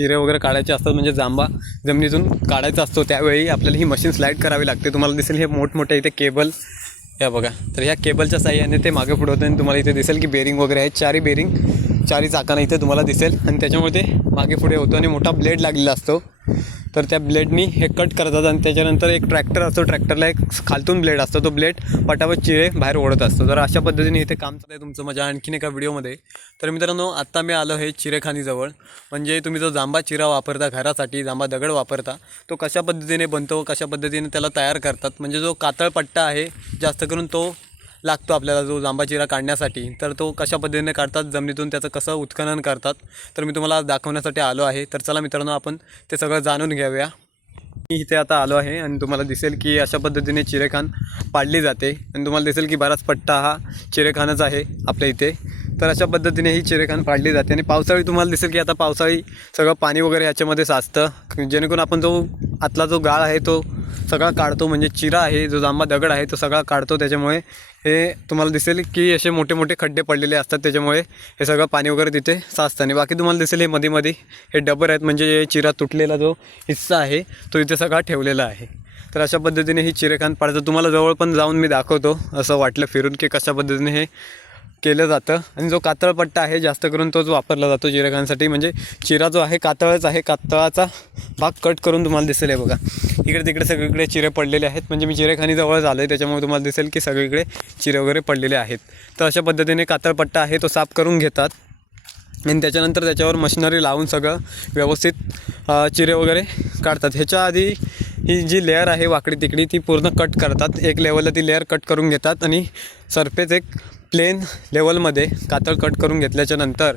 चिरे वगैरे काढायचे असतात म्हणजे जांबा जमिनीतून काढायचा असतो त्यावेळी आपल्याला ही मशीन स्लाईड करावी लागते. तुम्हाला दिसेल हे मोठमोठे इथे केबल या बघा. तर ह्या केबलच्या साह्याने ते मागे पुढे होतं आणि तुम्हाला इथे दिसेल की बेरिंग वगैरे आहे. चारी बेरिंग चारी चाकांना इथे तुम्हाला दिसेल. आणि त्याच्यामुळे ते मागे पुढे होतं आणि मोठा ब्लेड लागलेला असतो. तर त्या ब्लेडनी हे कट करतात आणि त्याच्यानंतर एक ट्रॅक्टर असतो ट्रॅक्टरला एक खालतून ब्लेड असतो तो ब्लेड पटापट चिरे बाहेर ओढत असतो. तर अशा पद्धतीने इथे काम चालू आहे तुमचं माझ्या आणखीन एका व्हिडिओमध्ये. तर मित्रांनो आत्ता मी आलो हे चिरेखानीजवळ. म्हणजे तुम्ही जो जांबा चिरा वापरता घरासाठी जांबा दगड वापरता तो कशा पद्धतीने बनतो कशा पद्धतीने त्याला तयार करतात म्हणजे जो कातळ पट्टा आहे जास्त करून तो लागतो आपल्याला जो जांबा चिरा काढण्यासाठी. तर तो कशा पद्धतीने काढतात जमिनीतून त्याचं कसं उत्खनन करतात तर मी तुम्हाला दाखवण्यासाठी आलो आहे. तर चला मित्रांनो आपण ते सगळं जाणून घेऊया. मी इथे आता आलो आहे आणि तुम्हाला दिसेल की अशा पद्धतीने चिरेखान पाडली जाते. आणि तुम्हाला दिसेल की बराच पट्टा हा चिरेखानच आहे आपल्या इथे. तर अशा पद्धतीने ही चिरेखान पाडली जाते. आणि पावसाळी तुम्हाला दिसेल की आता पावसाळी सगळं पाणी वगैरे याच्यामध्ये साचतं. जेणेकरून आपण जो आतला जो गाळ आहे तो सगळा काढतो. म्हणजे चिरा आहे जो जांबा दगड आहे तो सगळा काढतो. त्याच्यामुळे हे तुम्हाला दिसेल की असे मोठे मोठे खड्डे पडलेले असतात त्याच्यामुळे हे सगळं पाणी वगैरे तिथे साचतं आणि बाकी तुम्हाला दिसेल हे मध्ये मध्ये हे डबर आहेत म्हणजे चिरा तुटलेला जो हिस्सा आहे तो इथे सगळा ठेवलेला आहे. तर अशा पद्धतीने ही चिरेखान पाडतं तुम्हाला जवळ पण जाऊन मी दाखवतो असं वाटलं फिरून की कशा पद्धतीने हे केलं जातं. आणि जो कातळपट्टा आहे जास्त करून तोच वापरला जातो चिरेखांसाठी म्हणजे चिरा जो आहे कातळच आहे. कातळाचा भाग कट करून तुम्हाला दिसेल आहे बघा. इकडे तिकडे सगळीकडे चिरे पडलेले आहेत. म्हणजे मी चिरेखानी जवळ आलो आहे त्याच्यामुळे तुम्हाला दिसेल की सगळीकडे चिरे वगैरे पडलेले आहेत. तर अशा पद्धतीने कातळपट्टा आहे तो साफ करून घेतात. आणि त्याच्यानंतर त्याच्यावर मशिनरी लावून सगळं व्यवस्थित चिरे वगैरे काढतात. ह्याच्या आधी ही जी लेअर आहे वाकडी तिकडी ती पूर्ण कट करतात. एक लेवलला ती लेअर कट करून घेतात. आणि सरफेस एक प्लेन लेवलमध्ये कातळ कट करून घेतल्याच्या नंतर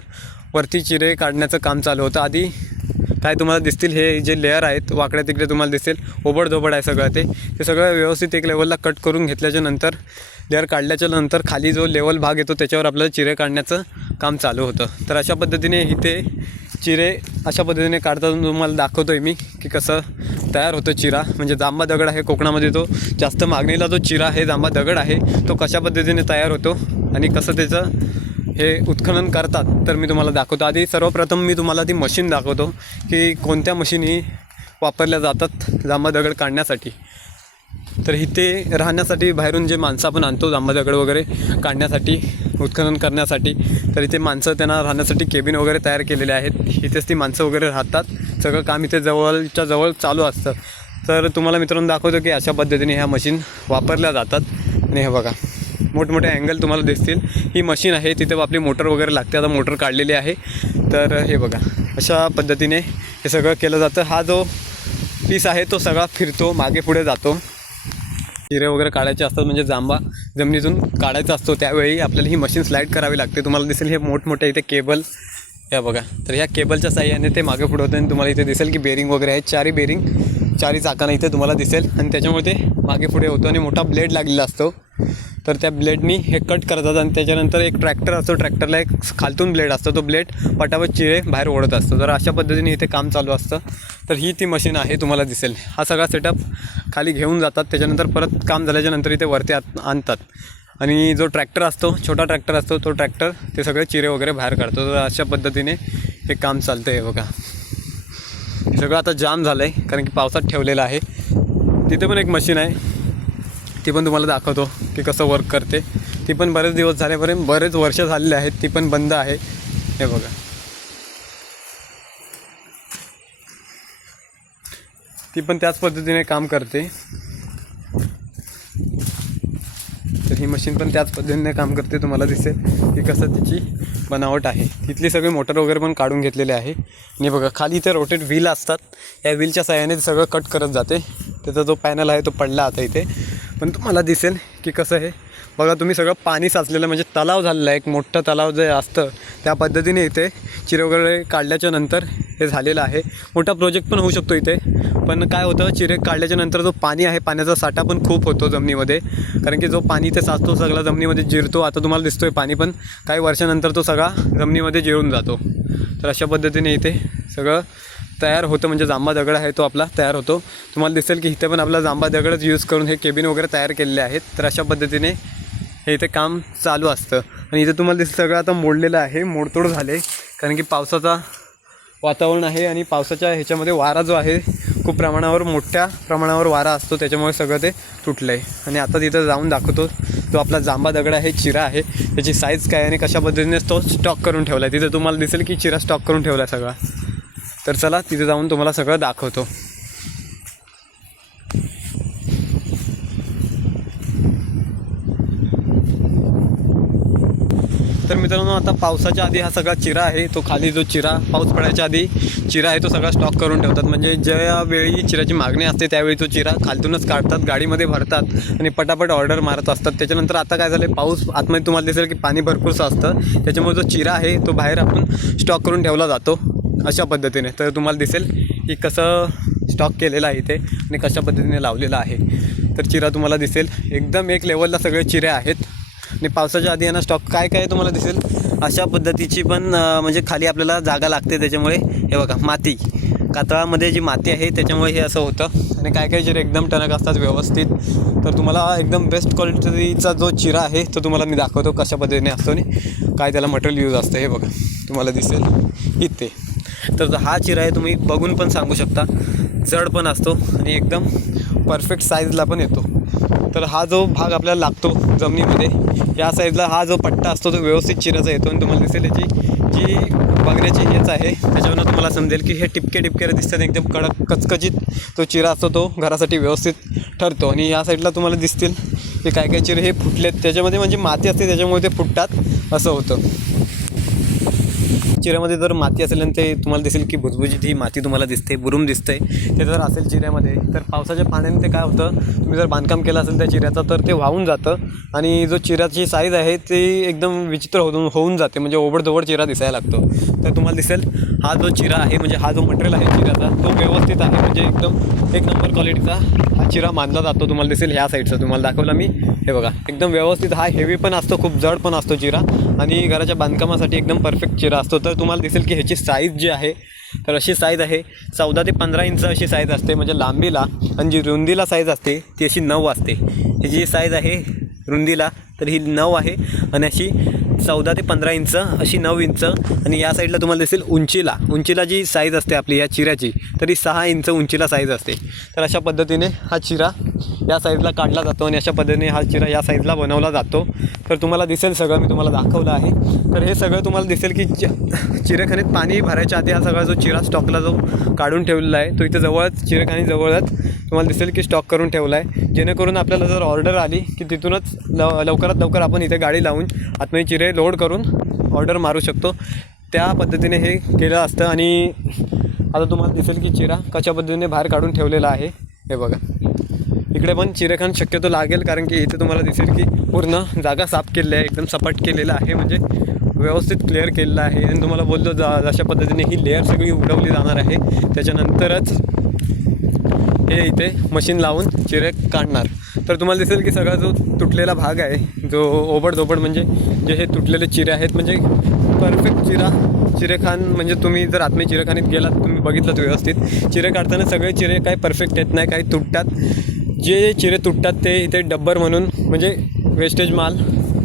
वरती चिरे काढण्याचं काम चालू होतं. आधी काय तुम्हाला दिसतील हे जे लेअर आहेत वाकड्या तिकडे तुम्हाला दिसेल ओबडधोबड आहे सगळं ते. ते सगळं व्यवस्थित एक लेवलला कट करून घेतल्याच्या नंतर लेअर काढल्याच्या नंतर खाली जो लेवल भाग येतो त्याच्यावर आपल्याला चिरे काढण्याचं काम चालू होतं. तर अशा पद्धतीने इथे चिरे अशा पद्धतीने काढताना तुम्हाला दाखवतो आहे मी की कसं तयार होतं चिरा. म्हणजे जांबा दगड आहे कोकणामध्ये तो. जास्त मागणीला जो चिरा आहे जांबा दगड आहे तो कशा पद्धतीने तयार होतो आणि कसं त्याचं हे उत्खनन करतात तर मी तुम्हाला दाखवतो. आधी सर्वप्रथम मी तुम्हाला ती मशीन दाखवतो की कोणत्या मशीनी वापरल्या जातात जांबा दगड काढण्यासाठी. तर इथे राहण्यासाठी बाहेरून जे माणसं आपण आणतो जांबा दगड वगैरे काढण्यासाठी उत्खनन करण्यासाठी तर इथे माणसं त्यांना राहण्यासाठी केबिन वगैरे तयार केलेले आहेत. इथेच ती माणसं वगैरे राहतात. सगळं काम इथे जवळच्या जवळ चालू असतं. तर तुम्हाला मित्रांनो दाखवतो की अशा पद्धतीने ह्या मशीन वापरल्या जातात. आणि हे बघा. मोठमोठे अँगल तुम्हाला दिसतील. ही मशीन आहे तिथे आपली मोटर वगैरे लागते. आता मोटर काढलेली आहे. तर हे बघा अशा पद्धतीने हे सगळं केलं जातं. हा जो पीस आहे तो सगळा फिरतो मागे पुढे जातो. हिरे वगैरे काढायचे असतात म्हणजे जांबा जमिनीतून काढायचा असतो. त्यावेळी आपल्याला ही मशीन स्लाईड करावी लागते. तुम्हाला दिसेल हे मोठमोठे इथे केबल या बघा तर ह्या केबलच्या साह्याने ते मागे पुढे होतं आणि तुम्हाला इथे दिसेल की बेरिंग वगैरे आहेत चारी बेरिंग चारी चाकांना इथे तुम्हाला दिसेल. आणि त्याच्यामुळे ते मागे पुढे होतं आणि मोठा ब्लेड लागलेला असतो. तर त्या ब्लेडनी हे कट करतात आणि त्याच्यानंतर एक ट्रॅक्टर असतो ट्रॅक्टरला एक खालतून ब्लेड असतो तो ब्लेड पटापट चिरे बाहेर ओढत असतो. तर अशा पद्धतीने इथे काम चालू असतं. तर ही ती मशीन आहे तुम्हाला दिसेल. हा सगळा सेटअप खाली घेऊन जातात त्याच्यानंतर परत काम झाल्याच्यानंतर इथे वरती आत आणतात. आणि जो ट्रॅक्टर असतो छोटा ट्रॅक्टर असतो तो ट्रॅक्टर ते सगळे चिरे वगैरे बाहेर काढतो. तर अशा पद्धतीने हे काम चालतं आहे बघा. हे सगळं आता जाम झालं आहे कारण की पावसात ठेवलेलं आहे. तिथे पण एक मशीन आहे. ती पण तुम्हाला दाखवतो की कसं वर्क करते. ती पण बरेच दिवस झाल्यापर्यंत बरेच वर्ष झालेले आहेत ती पण बंद आहे. हे बघा. ती पण त्याच पद्धतीने काम करते. तर ही मशीन पण त्याच पद्धतीने काम करते तुम्हाला दिसेल की कसं तिची बनावट आहे. तिथली सगळे मोटर वगैरे पण काढून घेतलेले आहे. आणि बघा खाली इथे रोटेट व्हील असतात. या व्हीलच्या साह्याने ते सगळं कट करत जाते. त्याचा जो पॅनल आहे तो पडला आता इथे. पण तुम्हाला दिसेल की कसं आहे. बघा तुम्ही सगळं पाणी साचलेलं म्हणजे तलाव झालेला आहे एक मोठं तलाव जे असतं त्या पद्धतीने इथे चिरे वगैरे काढल्याच्या नंतर हे झालेलं आहे. मोठा प्रोजेक्ट पण होऊ शकतो इथे. पण काय होतं चिरे काढल्याच्या नंतर जो पाणी आहे पाण्याचा साठा पण खूप होतो जमिनीमध्ये. कारण की जो पाणी इथे साचतो सगळा जमिनीमध्ये जिरतो. आता तुम्हाला दिसतोय पाणी पण काही वर्षानंतर तो सगळा जमिनीमध्ये जिरून जातो. तर अशा पद्धतीने इथे सगळं तयार होतं म्हणजे जांबा दगड आहे तो आपला तयार होतो. तुम्हाला दिसेल की इथे पण आपला जांबा दगडच यूज करून हे केबिन वगैरे तयार केलेले आहेत. तर अशा पद्धतीने हे इथे काम चालू असतं. आणि इथे तुम्हाला दिसतं सगळं आता मोडलेलं आहे. मोडतोड झाले. कारण की पावसाचा वातावरण आहे आणि पावसाच्या ह्याच्यामध्ये वारा जो आहे खूप प्रमाणावर मोठ्या प्रमाणावर वारा असतो. त्याच्यामुळे सगळं ते तुटलं आहे आणि आता तिथं जाऊन दाखवतो. जो आपला जांबा दगड आहे चिरा आहे त्याची साईज काय आहे आणि कशा पद्धतीने तो स्टॉक करून ठेवला आहे तिथं तुम्हाला दिसेल की चिरा स्टॉक करून ठेवला आहे सगळा. तर चला तिथे जाऊन तुम्हाला सगळं दाखवतो. तर मित्रांनो आता पावसाच्या आधी हा सगळा चिरा आहे तो खाली जो चिरा पाऊस पडायच्या आधी चिरा आहे तो सगळा स्टॉक करून ठेवतात. म्हणजे ज्या वेळी चिराची मागणी असते त्यावेळी तो चिरा खालतूनच काढतात गाडीमध्ये भरतात आणि पटापट ऑर्डर मारत असतात. त्याच्यानंतर आता काय झालं पाऊस आतमध्ये तुम्हाला दिसेल की पाणी भरपूरचं असतं त्याच्यामुळे जो चिरा आहे तो बाहेर आपण स्टॉक करून ठेवला जातो. अशा पद्धतीने. तर तुम्हाला दिसेल की कसं स्टॉक केलेलं आहे इथे आणि कशा पद्धतीने लावलेलं आहे. तर चिरा तुम्हाला दिसेल. एकदम एक लेवलला सगळे चिरे आहेत. आणि पावसाच्या आधी यांना स्टॉक काय काय तुम्हाला दिसेल? अशा पद्धतीची पण म्हणजे खाली आपल्याला जागा लागते त्याच्यामुळे. हे बघा माती. कातळामध्ये जी माती आहे त्याच्यामुळे हे असं होतं. आणि काय काय चिरे एकदम टणक असतात व्यवस्थित. तर तुम्हाला एकदम बेस्ट क्वालिटीचा जो चिरा आहे तो तुम्हाला मी दाखवतो कशा पद्धतीने असतो आणि काय त्याला मटेरियल यूज असतं. हे बघा तुम्हाला दिसेल. इथे. तर हा चिरा आहे तुम्ही बघून पण सांगू शकता. जड पण असतो आणि एकदम परफेक्ट साईजला पण येतो. तर हा जो भाग आपल्याला लागतो जमिनीमध्ये या साईजला हा जो पट्टा असतो तो व्यवस्थित चिराचा येतो. आणि तुम्हाला दिसेल याची जी बघण्याची हेच आहे. त्याच्यावरून तुम्हाला समजेल की हे टिपके टिपके दिसतात. एकदम कडक कचकचित तो चिरा असतो तो घरासाठी व्यवस्थित ठरतो. आणि या साईडला तुम्हाला दिसतील की काय काय चिरे हे फुटलेत. त्याच्यामध्ये म्हणजे माती असते त्याच्यामुळे ते फुटतात असं होतं. चिऱ्यामध्ये जर माती असेल आणि ते तुम्हाला दिसेल की भुजभुजीत ही माती तुम्हाला दिसते बुरुम दिसते ते जर असेल चिऱ्यामध्ये तर पावसाच्या पाण्याने ते काय होतं तुम्ही जर बांधकाम केलं असेल त्या चिऱ्याचं तर ते वाहून जातं आणि जो चिऱ्याची साईज आहे ती एकदम विचित्र होऊन होऊन जाते. म्हणजे ओबडधोबड चिरा दिसायला लागतो. तर तुम्हाला दिसेल हा जो चिरा आहे म्हणजे हा जो मटेरियल आहे चिऱ्याचा तो व्यवस्थित आहे. म्हणजे एकदम एक नंबर क्वालिटीचा हा चिरा मानला जातो. तुम्हाला दिसेल ह्या साईडचा तुम्हाला दाखवला मी. हे बघा एकदम व्यवस्थित हा हेवी पण असतो खूप जड पण असतो चिरा आणि घराच्या बांधकामासाठी एकदम परफेक्ट चिरा असतो. तर तुम्हाला दिसेल की ह्याची साईज जी आहे तर अशी साईज आहे. चौदा ते पंधरा इंच अशी साईज असते म्हणजे लांबीला आणि जी रुंदीला साईज असते ती अशी नऊ असते. ही जी साईज आहे रुंदीला तर ही नऊ आहे. आणि अशी चौदा ते पंधरा इंच अशी नऊ इंच आणि या साईडला तुम्हाला दिसेल उंचीला. उंचीला जी साईज असते आपली या चिऱ्याची तरी सहा इंच उंचीला साईज असते. तर अशा पद्धतीने हा चिरा या साईजला काढला जातो आणि अशा पद्धतीने हा चिरा या साईजला बनवला जातो. तर तुम्हाला दिसेल सगळं मी तुम्हाला दाखवलं आहे. तर हे सगळं तुम्हाला दिसेल की चि- चिरेखानीत पाणी भरायच्या आधी हा सगळा जो चिरा स्टॉकला जो काढून ठेवलेला आहे तो इथे जवळच चिरेखानी जवळच तुम्हाला दिसेल की स्टॉक करून ठेवला आहे. जेणेकरून आपल्याला जर ऑर्डर आली की तिथूनच लव लवकरात लवकर आपण इथे गाडी लावून आतमध्ये चिरे लोड करून ऑर्डर मारू शकतो. त्या पद्धतीने हे केलं असतं आणि आता तुम्हाला दिसेल की चिरा कशा पद्धतीने बाहेर काढून ठेवलेला आहे. हे बघा. इकडे पण चिरेखान शक्यतो लागेल कारण की इथे तुम्हाला दिसेल की पूर्ण जागा साफ केलेली आहे एकदम सपाट केलेलं आहे म्हणजे व्यवस्थित क्लिअर केलेलं आहे. आणि तुम्हाला बोललो जा जशा पद्धतीने ही लेअर सगळी उडवली जाणार आहे. त्याच्यानंतरच हे इथे मशीन लावून चिरे काढणार. तर तुम्हाला दिसेल की सगळा जो तुटलेला भाग आहे जो ओबड म्हणजे जे हे तुटलेले चिरे आहेत म्हणजे परफेक्ट चिरा चिरेखान म्हणजे तुम्ही जर आत्मे चिरेखानीत गेलात तुम्ही बघितलं व्यवस्थित. चिरे काढताना सगळे चिरे काही परफेक्ट येत नाही काही तुटतात. जे चिरे तुटतात ते इथे डब्बर म्हणून म्हणजे वेस्टेज माल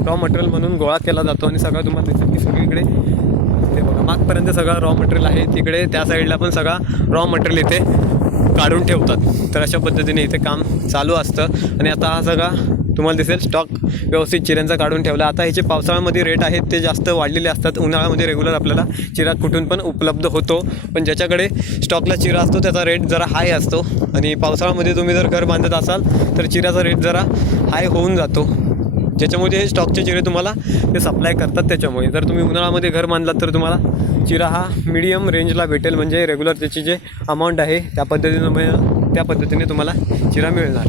रॉ मटेरियल म्हणून गोळा केला जातो आणि सगळं तुम्हाला दिसेल की सगळीकडे ते बघा. मागपर्यंत सगळं रॉ मटेरियल आहे तिकडे त्या साईडला पण सगळा रॉ मटेरियल इथे काढून ठेवतात. तर अशा पद्धतीने इथे काम चालू असतं. आणि आता हा सगळा तुम्हाला दिसेल स्टॉक व्यवस्थित चिऱ्यांचा काढून ठेवला. आता ह्याचे पावसाळ्यामध्ये रेट आहेत ते जास्त वाढलेले असतात. उन्हाळ्यामध्ये रेग्युलर आपल्याला चिरा कुठून पण उपलब्ध होतो. पण ज्याच्याकडे स्टॉकला चिरा असतो त्याचा रेट जरा हाय असतो. आणि पावसाळ्यामध्ये तुम्ही जर घर बांधत असाल तर चिऱ्याचा रेट जरा हाय होऊन जातो. ज्याच्यामुळे हे स्टॉकचे चिरे तुम्हाला ते सप्लाय करतात त्याच्यामुळे. जर तुम्ही उन्हाळ्यामध्ये घर बांधलात तर तुम्हाला चिरा हा मिडियम रेंजला भेटेल. म्हणजे रेग्युलर त्याची जे अमाऊंट आहे त्या पद्धतीनं त्या पद्धतीने तुम्हाला चिरा मिळणार.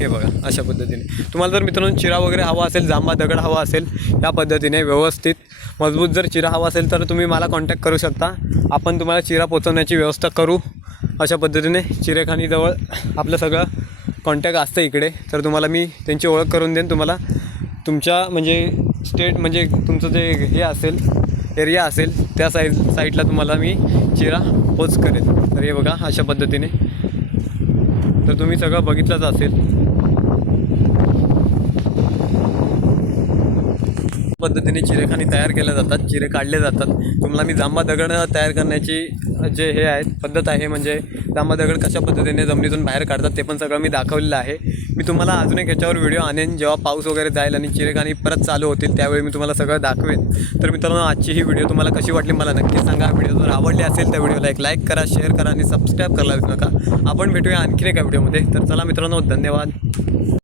हे बघा अशा पद्धतीने. तुम्हाला जर मित्रांनो चिरा वगैरे हवा असेल जांबा दगड हवा असेल या पद्धतीने व्यवस्थित मजबूत जर चिरा हवा असेल तर तुम्ही मला कॉन्टॅक्ट करू शकता. आपण तुम्हाला चिरा पोचवण्याची व्यवस्था करू. अशा पद्धतीने चिरेखानीजवळ आपलं सगळं कॉन्टॅक्ट असतं इकडे. तर तुम्हाला मी त्यांची ओळख करून देईन. तुम्हाला तुमच्या म्हणजे स्टेट म्हणजे तुमचं जे हे असेल एरिया असेल त्या साईड साईडला तुम्हाला मी चिरा पोच करेन. तर हे बघा अशा पद्धतीने. तर तुम्ही सगळं बघितलंच असेल. पद्धतीने चिरेखानी तयार केल्या जातात चिरे काढले जातात. तुम्हाला मी जांबा दगड तयार करण्याची जे हे आहेत पद्धत आहे म्हणजे जांबा दगड कशा पद्धतीने जमिनीतून बाहेर काढतात ते पण सगळं मी दाखवलेलं आहे. मी तुम्हाला अजून एक याच्यावर व्हिडिओ आणेन जेव्हा पाऊस वगैरे जाईल आणि चिरेगाणी परत चालू होतील त्यावेळी मी तुम्हाला सगळं दाखवेन. तर मित्रांनो आजची ही व्हिडिओ तुम्हाला कशी वाटली मला नक्कीच सांगा. व्हिडिओ जर आवडली असेल तर व्हिडिओला एक लाईक करा शेअर करा आणि सबस्क्राईब करायला विसरू नका. आपण भेटूया आणखीन एका व्हिडिओमध्ये तर चला मित्रांनो धन्यवाद.